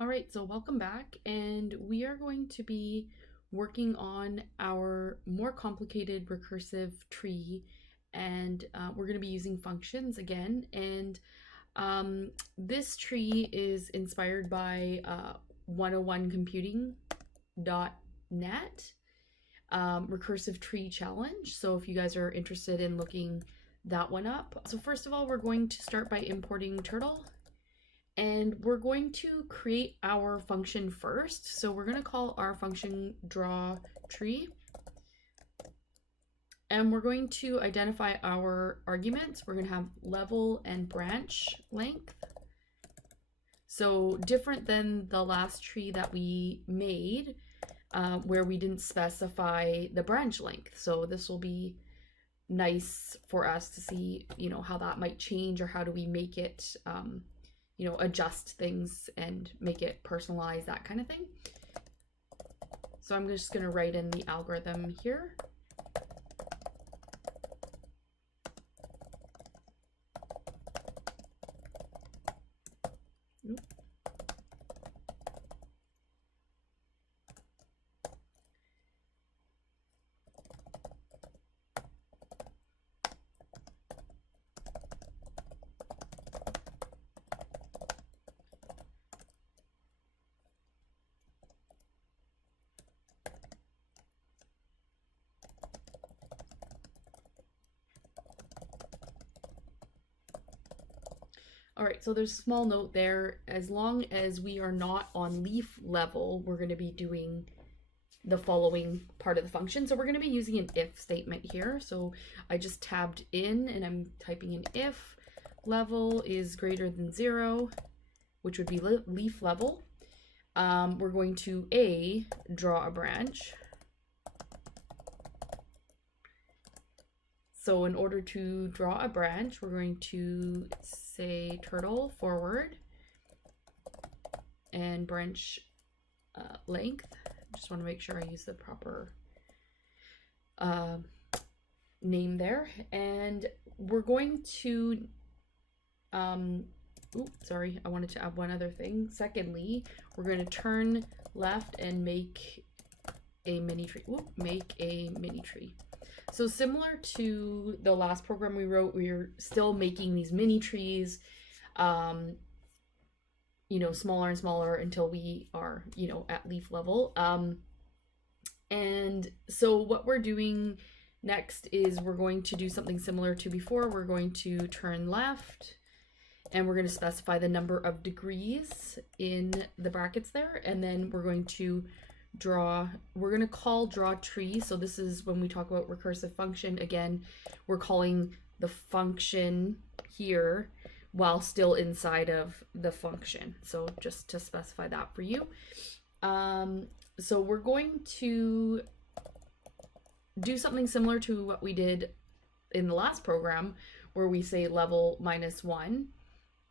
All right, so welcome back, and we are going to be working on our more complicated recursive tree, and we're going to be using functions again. And this tree is inspired by 101computing.net recursive tree challenge. So if you guys are interested in looking that one up. So first of all, we're going to start by importing Turtle. And we're going to create our function first. So we're going to call our function draw tree. And we're going to identify our arguments. We're going to have level and branch length. So different than the last tree that we made, where we didn't specify the branch length. So this will be nice for us to see, how that might change, or how do we make it adjust things and make it personalized, that kind of thing. So I'm just going to write in the algorithm here. All right, so there's a small note there. As long as we are not on leaf level, we're going to be doing the following part of the function. So we're going to be using an if statement here. So I just tabbed in and I'm typing in if level is greater than 0, which would be leaf level. We're going to draw a branch. So in order to draw a branch, we're going to say turtle forward and branch length. Just want to make sure I use the proper name there. And we're going to, sorry, I wanted to add one other thing. Secondly, we're going to turn left and make a mini tree. So similar to the last program we wrote, we're still making these mini trees, smaller and smaller until we are, at leaf level. And so what we're doing next is we're going to do something similar to before. We're going to turn left and we're going to specify the number of degrees in the brackets there. And then we're going to we're going to call draw tree. So this is when we talk about recursive function. Again, we're calling the function here while still inside of the function. So just to specify that for you. So we're going to do something similar to what we did in the last program, where we say level -1.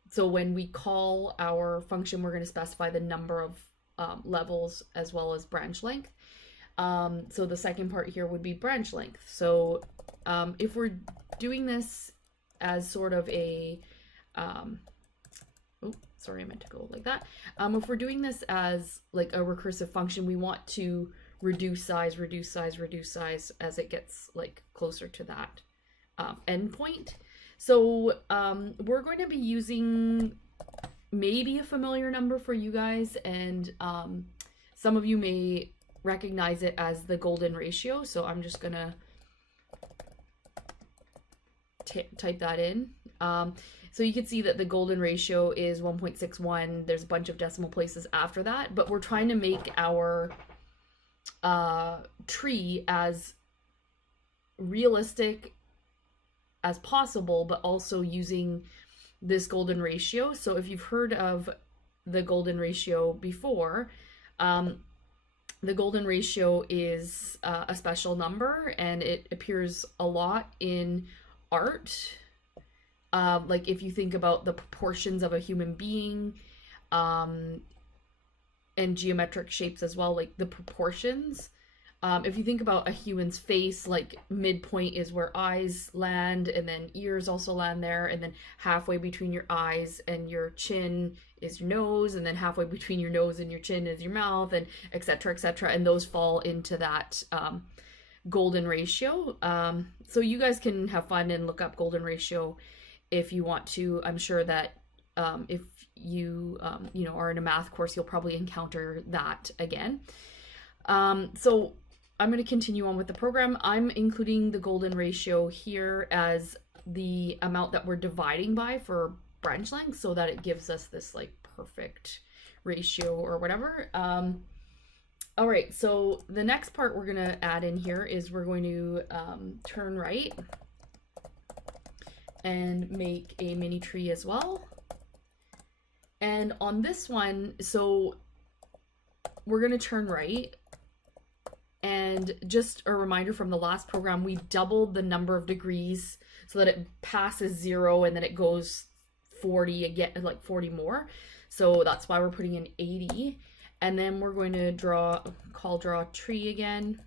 So when we call our function, we're going to specify the number of levels as well as branch length. So the second part here would be branch length. So if we're doing this as sort of a, sorry, I meant to go like that. If we're doing this as like a recursive function, we want to reduce size as it gets like closer to that endpoint. So we're going to be using maybe a familiar number for you guys, and some of you may recognize it as the golden ratio. So I'm just gonna type that in. So you can see that the golden ratio is 1.61. There's a bunch of decimal places after that, but we're trying to make our tree as realistic as possible, but also using this golden ratio. So if you've heard of the golden ratio before, the golden ratio is a special number, and it appears a lot in art. Like if you think about the proportions of a human being, and geometric shapes as well, like the proportions. If you think about a human's face, like midpoint is where eyes land, and then ears also land there, and then halfway between your eyes and your chin is your nose, and then halfway between your nose and your chin is your mouth, and etc., etc. And those fall into that golden ratio. So you guys can have fun and look up golden ratio if you want to. I'm sure that if you are in a math course, you'll probably encounter that again. So I'm going to continue on with the program. I'm including the golden ratio here as the amount that we're dividing by for branch length, so that it gives us this like perfect ratio or whatever. All right, so the next part we're going to add in here is we're going to turn right and make a mini tree as well. And on this one, so we're going to turn right. And just a reminder from the last program, we doubled the number of degrees so that it passes 0 and then it goes 40 again, like 40 more. So that's why we're putting in 80. And then we're going to draw tree again.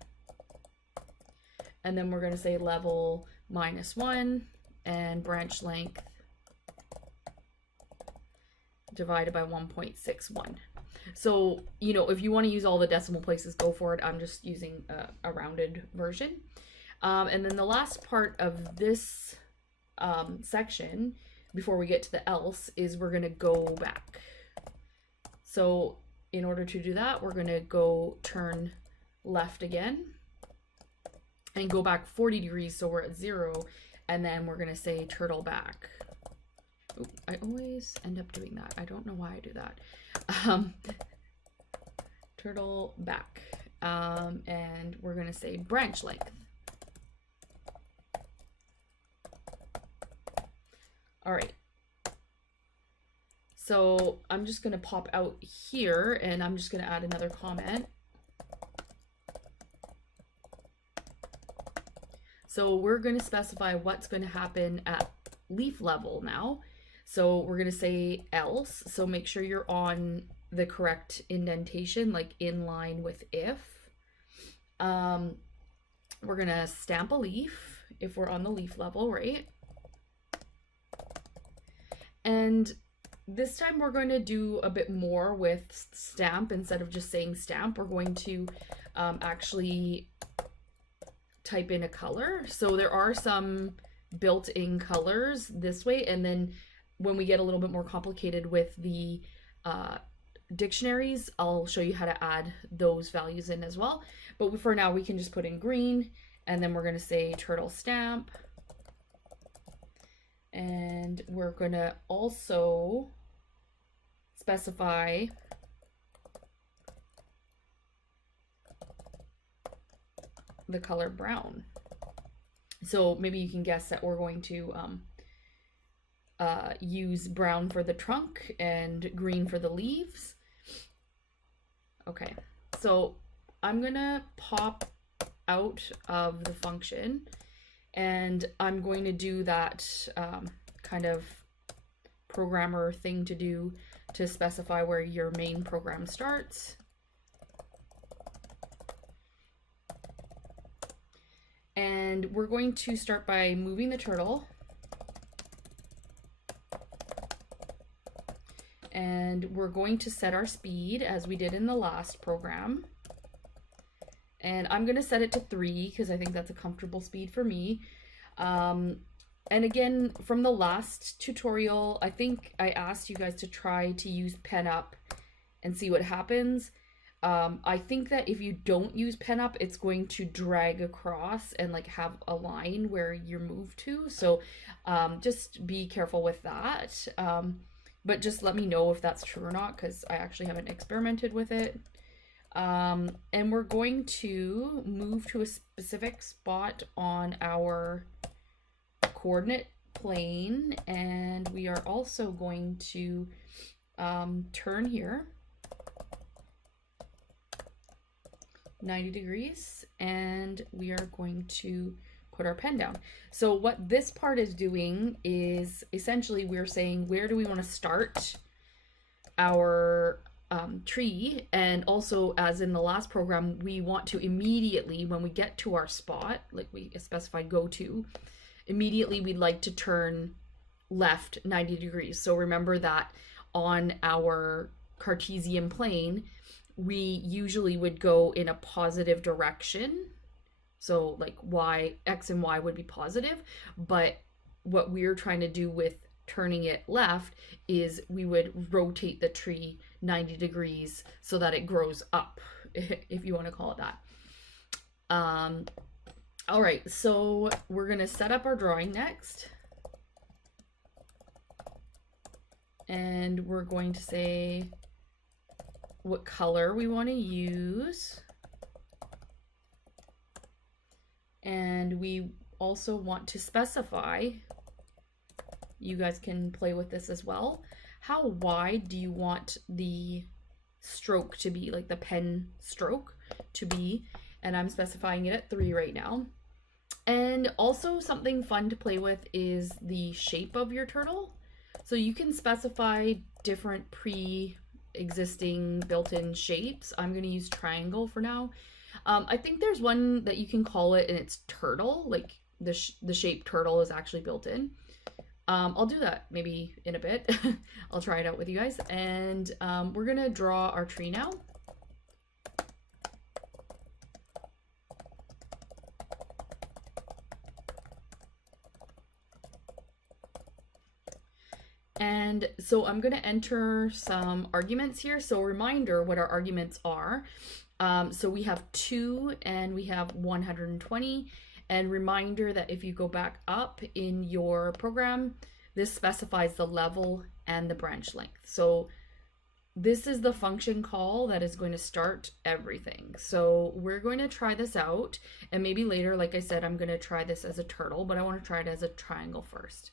And then we're going to say level -1 and branch length divided by 1.61. So, if you want to use all the decimal places, go for it. I'm just using a rounded version. And then the last part of this section, before we get to the else, is we're going to go back. So in order to do that, we're going to go turn left again and go back 40 degrees, so we're at 0. And then we're going to say turtle back. Ooh, I always end up doing that. I don't know why I do that. Turtle back. And we're going to say branch length. All right. So I'm just going to pop out here and I'm just going to add another comment. So we're going to specify what's going to happen at leaf level now. So we're going to say else. So make sure you're on the correct indentation, like in line with if. We're going to stamp a leaf if we're on the leaf level, right? And this time we're going to do a bit more with stamp. Instead of just saying stamp, we're going to actually type in a color. So there are some built-in colors this way, and then when we get a little bit more complicated with the dictionaries, I'll show you how to add those values in as well. But for now, we can just put in green, and then we're going to say turtle stamp. And we're going to also specify the color brown. So maybe you can guess that we're going to use brown for the trunk and green for the leaves. Okay, so I'm gonna pop out of the function and I'm going to do that kind of programmer thing to do to specify where your main program starts. And we're going to start by moving the turtle. And we're going to set our speed as we did in the last program. And I'm going to set it to 3 because I think that's a comfortable speed for me. And again, from the last tutorial, I think I asked you guys to try to use pen up and see what happens. I think that if you don't use pen up, it's going to drag across and like have a line where you're moved to. So just be careful with that. But just let me know if that's true or not, because I actually haven't experimented with it. And we're going to move to a specific spot on our coordinate plane, and we are also going to turn here 90 degrees, and we are going to put our pen down. So what this part is doing is essentially we're saying, where do we want to start our tree? And also, as in the last program, we want to immediately, when we get to our spot, like we specified go to, immediately we'd like to turn left 90 degrees. So remember that on our Cartesian plane, we usually would go in a positive direction. So like X and Y would be positive, but what we're trying to do with turning it left is we would rotate the tree 90 degrees so that it grows up, if you want to call it that. All right, so we're going to set up our drawing next. And we're going to say what color we want to use. And we also want to specify, you guys can play with this as well, how wide do you want the stroke to be, like the pen stroke to be, and I'm specifying it at 3 right now. And also something fun to play with is the shape of your turtle. So you can specify different pre-existing built-in shapes. I'm going to use triangle for now. I think there's one that you can call it and it's turtle, like the shape turtle is actually built in. I'll do that maybe in a bit. I'll try it out with you guys. And we're going to draw our tree now. And so I'm going to enter some arguments here. So reminder what our arguments are. So we have 2 and we have 120. And reminder that if you go back up in your program, this specifies the level and the branch length. So this is the function call that is going to start everything. So we're going to try this out. And maybe later, like I said, I'm going to try this as a turtle, but I want to try it as a triangle first.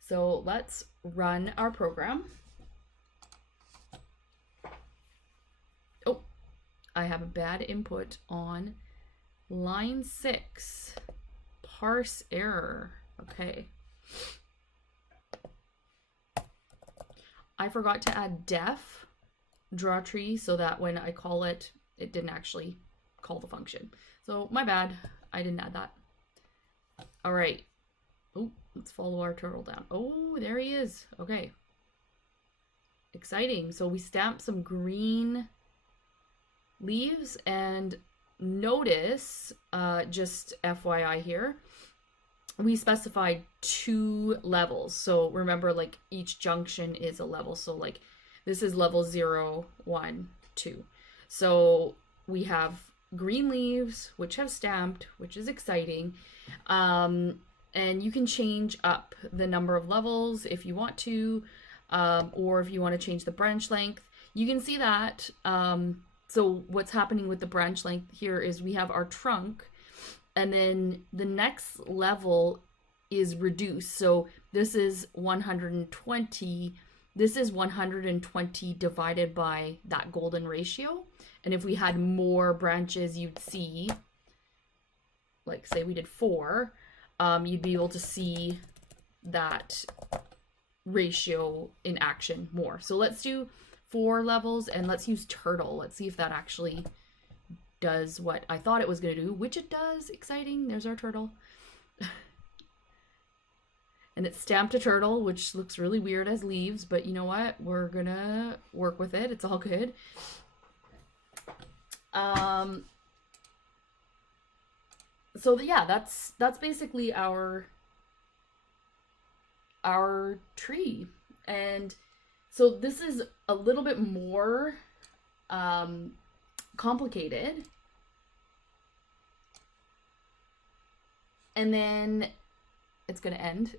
So let's run our program. Oh, I have a bad input on line 6. Parse error. Okay. I forgot to add def draw tree so that when I call it, it didn't actually call the function. So my bad. I didn't add that. All right. Oh, let's follow our turtle down. Oh, there he is. Okay. Exciting. So we stamped some green leaves, and notice, just FYI here, we specified 2 levels. So remember, like each junction is a level. So like this is level 0, 1, 2. So we have green leaves, which have stamped, which is exciting. And you can change up the number of levels if you want to, or if you want to change the branch length. You can see that. So what's happening with the branch length here is we have our trunk, and then the next level is reduced. So this is 120. This is 120 divided by that golden ratio. And if we had more branches, you'd see, like say we did 4, you'd be able to see that ratio in action more. So let's do 4 levels and let's use turtle. Let's see if that actually does what I thought it was going to do, which it does. Exciting. There's our turtle. And it's stamped a turtle, which looks really weird as leaves, but you know what? We're going to work with it. It's all good. So yeah, that's basically our tree. And so this is a little bit more complicated. And then it's going to end.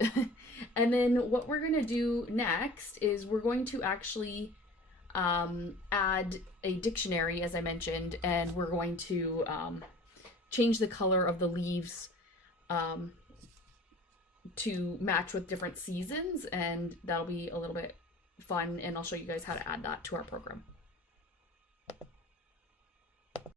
And then what we're going to do next is we're going to actually add a dictionary, as I mentioned, and we're going to change the color of the leaves to match with different seasons, and that'll be a little bit fun, and I'll show you guys how to add that to our program.